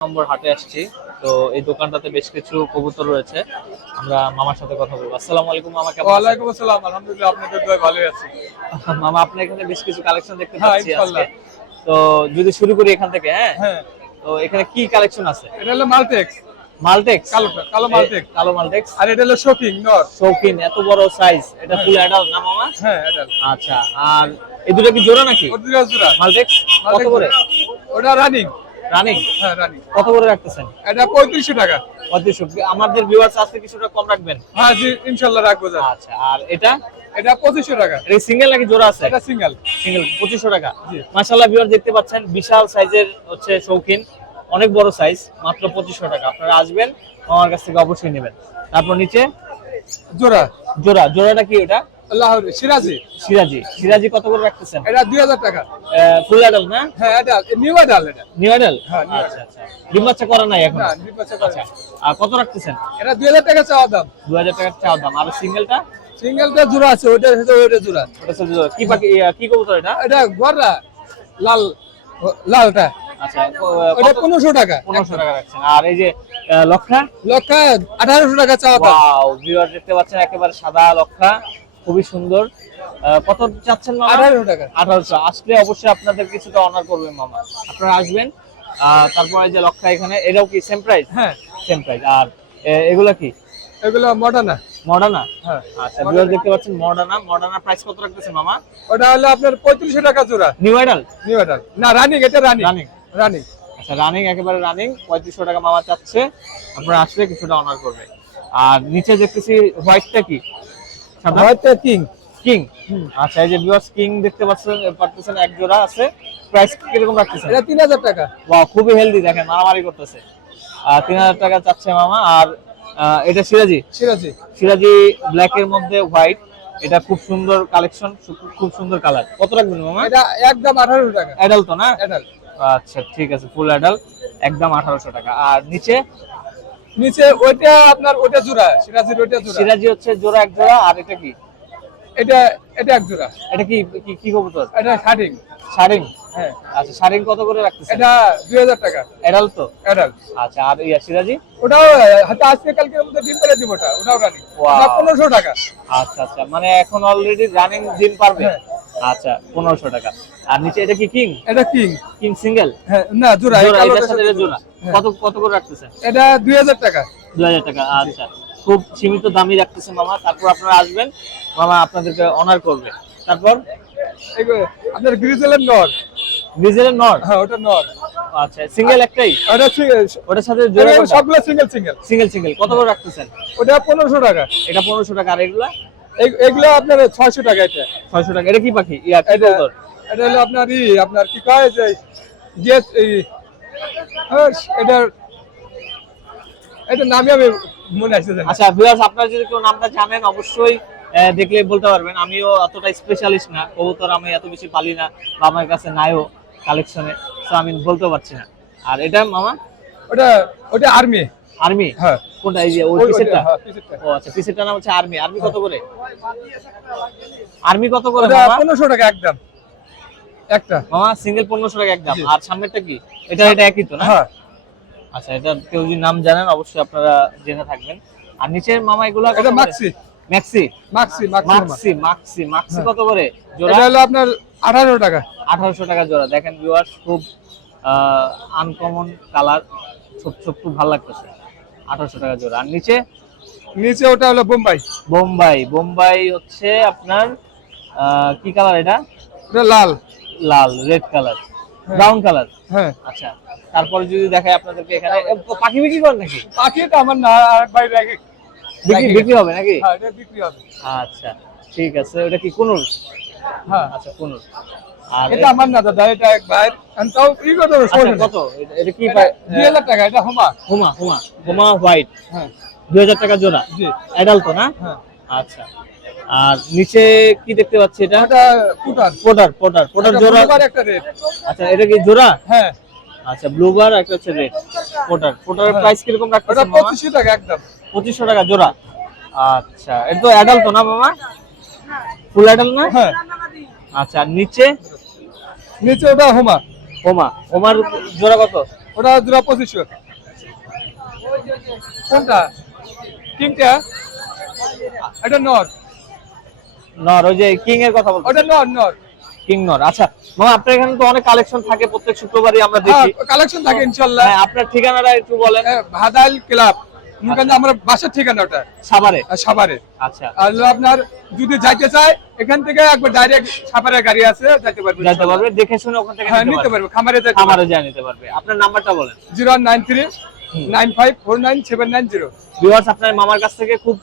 নম্বর হাটে আসছি। তো এই দোকানটাতে বেশ কিছু কবুতর রয়েছে। আমরা মামার সাথে কথা বলব। আসসালামু আলাইকুম মামা কেমন ওয়ালাইকুম আসসালাম আলহামদুলিল্লাহ আপনাদের দোয়ায় ভালোই আছি। মামা আপনার এখানে বেশ কিছু কালেকশন দেখতে হ্যাঁ, পাচ্ছি। আজকে। তো যদি শুরু করি এখান থেকে হ্যাঁ? হ্যাঁ। তো এখানে কি কালেকশন আছে? এটা হলো মালটেক্স মালটেক্স কালোটা, কালো মালটেক্স। কালো মালটেক্স আর এটা হলো শোকিং নর। শৌখিন এত বড় সাইজ এটা ফুল অ্যাডাল্ট না মামা? হ্যাঁ এটা আচ্ছা আর এই দুটো কি জোড়া নাকি? দুটো জোড়া। মালটেক্স কত করে? ওটা রানিং রানিং হ্যাঁ রানিং কত করে রাখতেছেন? এটা পঁয়ত্রিশশো টাকা। পঁয়ত্রিশশো। আমাদের ভিউয়ার্স আজকে কিছুটা কম রাখবেন? হ্যাঁ জি রাখব যা। আচ্ছা আর এটা? এটা টাকা। এটা সিঙ্গেল নাকি জোড়া আছে? এটা সিঙ্গেল সিঙ্গেল পঁচিশশো টাকা। জি। মাসাল্লাহ ভিউয়ার দেখতে পাচ্ছেন বিশাল সাইজের হচ্ছে শৌখিন অনেক বড় সাইজ মাত্র পঁচিশশো টাকা। আপনারা আসবেন আমার কাছ থেকে অবশ্যই নেবেন। তারপর নিচে? জোড়া। জোড়া জোড়াটা কি ওটা? লাহোর সিরাজি। সিরাজি। সিরাজি কত করে রাখতেছেন? এটা দুই হাজার টাকা। ফুল অ্যাডাল না? হ্যাঁ এটা নিউ এটা। নিউ অ্যাডাল হ্যাঁ, আচ্ছা আচ্ছা। ডিম বাচ্চা করা নাই এখন? না নির্বাচন করে। আচ্ছা। আর কত রাখতেছেন? এটা দুই হাজার টাকা চাওয়া দাম। চাওয়ার দাম। আর সিঙ্গেলটা? সিঙ্গেলটা জোড়া আছে সাথে জোড়া। জোড়া। কি পাখি ইয়া, কি কবুতর এটা? এটা লাল লালটা। আচ্ছা ওটা টাকা। টাকা রাখছেন। আর এই যে লক্ষা? লক্ষ আঠারোশো টাকা চাওয়া দাম। ওয়াও ভিউয়ার দেখতে পাচ্ছেন একেবারে সাদা লক্ষা। খুবই সুন্দর। কত চাচ্ছেন মামা? আঠারোশো টাকা। আঠারোশো। আসলে অবশ্যই আপনাদের কিছুটা অনার করবেন মামা। আপনারা আসবেন তারপরে যে লক্ষা এখানে এটাও কি সেম প্রাইস হ্যাঁ। সেম প্রাইস আর এগুলা কি? এগুলো মডার্না মডার্না হ্যাঁ। আচ্ছা ভিউয়ার দেখতে পাচ্ছেন মডার্না মডার্না প্রাইস কত রাখতেছেন মামা? ওটা হলো আপনার পঁয়ত্রিশশো টাকা জোড়া। নিউ আইডাল নিউ ডাল না রানিং এটা রানিং রানিং রানিং আচ্ছা রানিং একেবারে রানিং পঁয়ত্রিশশো টাকা মামা চাচ্ছে। আপনারা আসলে কিছুটা অনার করবে আর নিচে দেখতেছি হোয়াইটটা কি? King king. আচ্ছা এই যে ভিউয়ার্স কিং দেখতে পাচ্ছেন পারতেছেন এক জোড়া আছে। প্রাইস কীরকম রাখতেছেন? এটা তিন হাজার টাকা। ওয়াও খুবই হেলদি দেখেন মারামারি করতেছে। আর তিন হাজার টাকা চাচ্ছে মামা আর এটা সিরাজি? সিরাজি। সিরাজি ব্ল্যাক এর মধ্যে হোয়াইট এটা খুব সুন্দর কালেকশন খুব সুন্দর কালার কত রাখবেন মামা? এটা একদম আঠারোশো টাকা। অ্যাডাল তো না? এটাল আচ্ছা ঠিক আছে ফুল অ্যাডাল একদম আঠারোশো টাকা। আর নিচে নিচে ওইটা আপনার ওইটা জোড়া সিরাজির ওইটা জোড়া। সিরাজি হচ্ছে জোড়া এক জোড়া আর এটা কি? এটা এটা এক জোড়া। এটা কি কি- কি কবুতর? এটা শার্টিং হ্যাঁ। আচ্ছা শারিং কত করে রাখতেছেন? এটা দুই হাজার টাকা। অ্যাডাল তো? এটাল আচ্ছা আর ইয়া সিরাজি? ওটাও হাতে আজকে কালকের মধ্যে ডিম পেরে দিব ওটা ওটাও রানিং Wow. পনেরোশো টাকা। আচ্ছা আচ্ছা মানে এখন অলরেডি রানিং দিন পারবে? হ্যাঁ। আচ্ছা পনেরোশো টাকা। আর নিচে এটা কি কিং? এটা কিং। King single? হ্যাঁ না জোড়া জোড়া এটার সাথে এটা জোড়া। হ্যাঁ। কত কত করে রাখতেছেন? এটা দুই হাজার টাকা। দু হাজার টাকা আচ্ছা। খুব সীমিত দামই রাখতেছে মামা। তারপর আপনারা আসবেন মামা আপনাদেরকে অনার করবে। তারপর? আপনার গ্রিজেলের নর ডিজেলের নর হ্যাঁ ওটা নর আচ্ছা সিঙ্গেল একটাই? ওটা ওটার সাথে জোড়া সবগুলো সিঙ্গেল সিঙ্গেল সিঙ্গেল সিঙ্গেল কত করে রাখতেছেন? ওটা পনেরোশো টাকা। এটা পনেরোশো টাকা আর এগুলা? এগুলো আপনার ছয়শো টাকা এটা। ছয়শো টাকা। এটা কি পাখি? এটা? হলো আপনার ই আপনার কি কয় যে হ্যাঁ, এটার এটা নামই আমি মনে আসছে আচ্ছা ভিউয়ার্স আপনারা যদি কেউ নামটা জানেন অবশ্যই দেখলে বলতে পারবেন। আমিও অতটা স্পেশালিস্ট না। কবুতর আমি এত বেশি পালি না বা আমার কাছে নাইও কালেকশনে তো আমি বলতে পারছি না। আর এটা মামা? ওটা ওটা আর্মি আর্মি হ্যাঁ। কোনটা? এই যে ওই ওই- পিসেরটা হ্যাঁ, ও আচ্ছা পিসেরটা নাম হচ্ছে আর্মি আর্মি কত করে? আর্মি কত করে মামা? পনেরোশো টাকা একদম। একটা। মামা সিঙ্গেল পনেরোশো টাকা একদম। আর সামনেরটা কি? এটা এটা একই তো না? হ্যাঁ। আচ্ছা এটা কেউ যদি নাম জানেন অবশ্যই আপনারা জেনে থাকবেন। আর নিচের মামা এগুলা এটা? Maxi maxi maxi maxi maxi maxi maxi. কত করে? জোড়া? এটা হলো আপনার আঠারো টাকা। আঠারোশো টাকা জোড়া। দেখেন ভিউয়ার্স খুব আনকমন কালার ছোপ খুব ভালো লাগতেছে। আঠারোশো টাকা জোড়া। আর নিচে? নিচে ওটা হলো বোম্বাই। বোম্বাই। বোম্বাই হচ্ছে আপনার কি কালার এটা? লাল। লাল রেড কালার। ব্রাউন কালার হ্যাঁ। আচ্ছা তারপরে যদি দেখায় আপনাদেরকে এখানে পাখি বিক্রি করেন নাকি? পাখিটা আমার না আর ভাই রেখে বিক্রি বিক্রি হবে নাকি? হ্যাঁ এটা বিক্রি হবে। আচ্ছা ঠিক আছে। ওটা কি কুনুর? হ্যাঁ। আচ্ছা কুনুর। এটা আমার না দাদা এটা এক ভাই তাও কত আচ্ছা কত? এটা- এটা কি এটা দুই হাজার টাকা এটা হোমা। হুমা হুমা হুমা হোয়াইট। হ্যাঁ। দুই হাজার টাকা জোড়া? অ্যাডাল্ট না? হ্যাঁ। আচ্ছা। আর নিচে কি দেখতে পাচ্ছি এটা? এটা পুটার। পোটার পোটার পোটার জোড়া একটা রেট। আচ্ছা এটা কি জোড়া? হ্যাঁ। আচ্ছা ব্লু বার একটা হচ্ছে রেড পোটার। পোটারের হ্যাঁ। প্রাইস কীরকম রাখতেছেন মামা? পঁচিশশো টাকা একদম। পঁচিশশো টাকা জোড়া। আচ্ছা এটা তো অ্যাডাল্ট তো না মামা? ফুল অ্যাডাল্ট না? হ্যাঁ। আচ্ছা আর নিচে? নিচে ওটা হোমা। হোমা। হোমার জোড়া কত? ওটা দুরা পঁচিশশো। কোনটা? কিংটা এটা নর। নর ওই যে কিং এর কথা বলতে ওটা নর নর। কিং নর। আচ্ছা মামা আপনার এখানে তো অনেক কালেকশন থাকে প্রত্যেক শুক্রবারই আমরা হ্যাঁ দেখি কালেকশন থাকে ইনশাল্লাহ হ্যাঁ আপনার ঠিকানাটা একটু বলেন। হ্যাঁ, ভাদাইল ক্লাব। মনে আমার বাসার ঠিকানা ওটা। সাভারে? আর সাভারে। আচ্ছা। আর আপনার যদি যাইতে চায় এখান থেকে একবার ডাইরেক্ট সাভারের গাড়ি আছে যাইতে পারবে। যাইতে পারবে দেখে শুনে ওখান থেকে হ্যাঁ নিতে পারবে। খামারে যাইতে খামারে যা নিতে পারবে। আপনার নাম্বারটা বলেন। Zero nine three nine five four nine seven nine zero. আপনার মামার কাছ থেকে খুব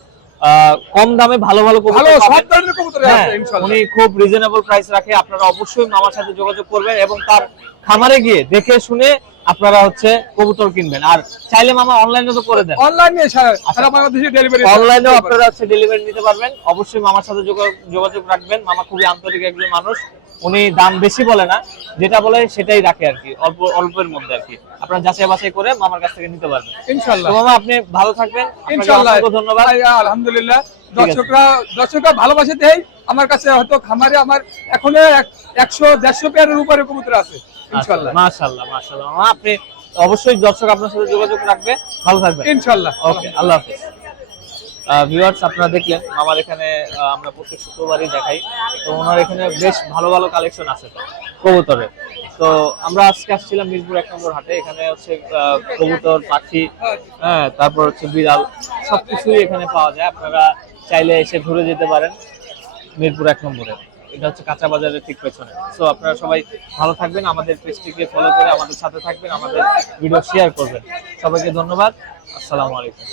কম দামে ভালো ভালো ভালো সব ধরনের কবুতর হ্যাঁ, আছে উনি খুব রিজনেবল প্রাইস রাখে আপনারা অবশ্যই মামার সাথে যোগাযোগ করবেন এবং তার খামারে গিয়ে দেখে শুনে আপনারা হচ্ছে কবুতর কিনবেন। আর চাইলে মামা অনলাইনে তো করে দেন। অনলাইনে সারা বাংলাদেশে ডেলিভারি অনলাইনেও আপনারা হচ্ছে ডেলিভারি নিতে পারবেন। অবশ্যই মামার সাথে যোগা- যোগাযোগ রাখবেন। মামা খুবই আন্তরিক একজন মানুষ। উনি দাম বেশি বলে না যেটা বলে সেটাই রাখে আর কি অল্প অল্পের মধ্যে আর কি। আপনারা যাচাই বাছাই করে মামার কাছ থেকে নিতে পারবেন। ইনশাল্লাহ। মামা আপনি ভালো থাকবেন। আপনাকে ইনশাল্লাহ। ধন্যবাদ। আলহামদুলিল্লাহ। দর্শকরা দর্শকরা ভালোবাসে দেয় আমার কাছে হয়তো খামারে আমার এখনও এক- একশো দেড়শো পেয়ারের উপরে কবুতর আছে। ইনশাল্লাহ। মাশাআল্লাহ মাশাআল্লাহ মামা আপনি অবশ্যই দর্শক আপনার সাথে যোগাযোগ রাখবে। ভালো থাকবেন। ইনশাল্লাহ। ওকে আল্লাহ হাফেজ। ভিউয়ার্স আপনারা দেখলেন, আমার এখানে আমরা প্রত্যেক শুক্রবারই দেখাই। তো ওনার এখানে বেশ ভালো ভালো কালেকশন আছে কবুতরের। তো আমরা আজকে আসছিলাম মিরপুর এক নম্বর হাটে, এখানে হচ্ছে কবুতর, পাখি হ্যাঁ তারপর হচ্ছে বিড়াল, সবকিছুই এখানে পাওয়া যায়। আপনারা চাইলে এসে ঘুরে যেতে পারেন মিরপুর এক নম্বরে। এটা হচ্ছে কাঁচা বাজারের ঠিক পেছনে। সো আপনারা সবাই ভালো থাকবেন, আমাদের পেজটিকে ফলো করে আমাদের সাথে থাকবেন, আমাদের ভিডিও শেয়ার করবেন। সবাইকে ধন্যবাদ, আসসালামু আলাইকুম।